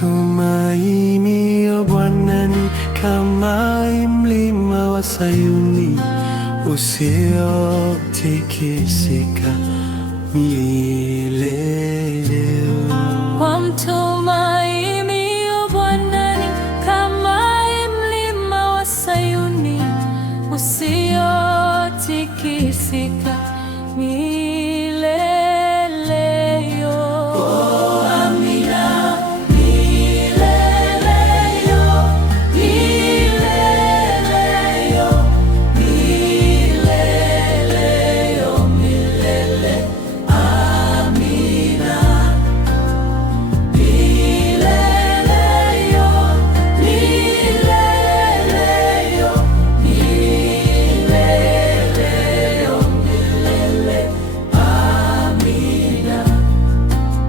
Wamtumainio Bwana ni kama mlima wa Sayuni usiotikisika milele. Wamtumainio Bwana ni kama mlima wa Sayuni usiotikisika milele.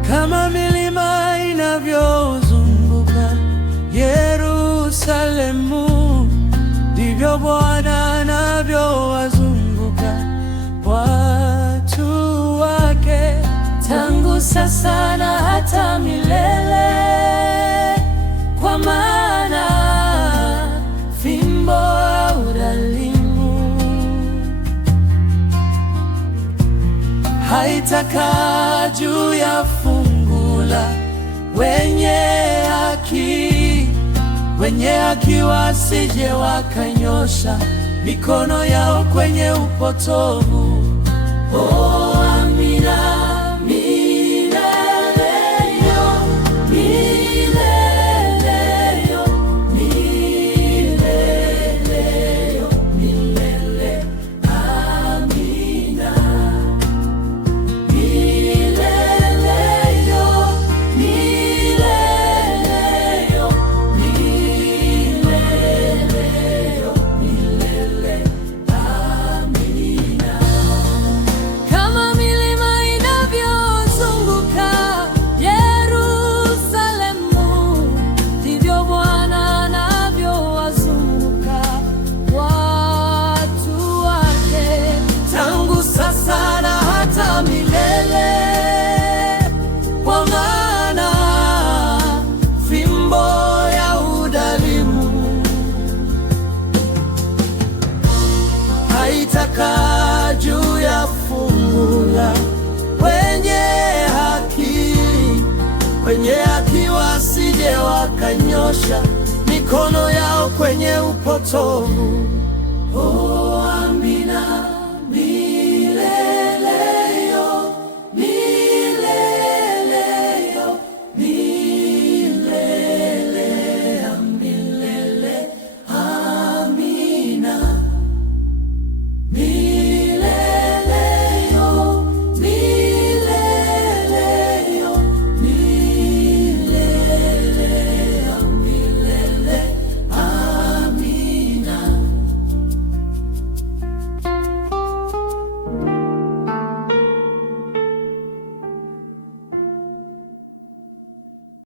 Kama milima inavyozunguka Yerusalemu, ndivyo Bwana anavyowazunguka watu wake, Tangu sasa na hata milele. Kwa maana fimbo ya udhalimu haitakaa juu ya fungu la wenye haki. Wenye haki wasije wakanyosha mikono yao kwenye upotovu. Oh, amina. Kwa maana fimbo ya udhalimu haitakaa juu ya fungu la wenye haki. Wenye haki wasije wakanyosha mikono yao kwenye upotovu. Oh, amina.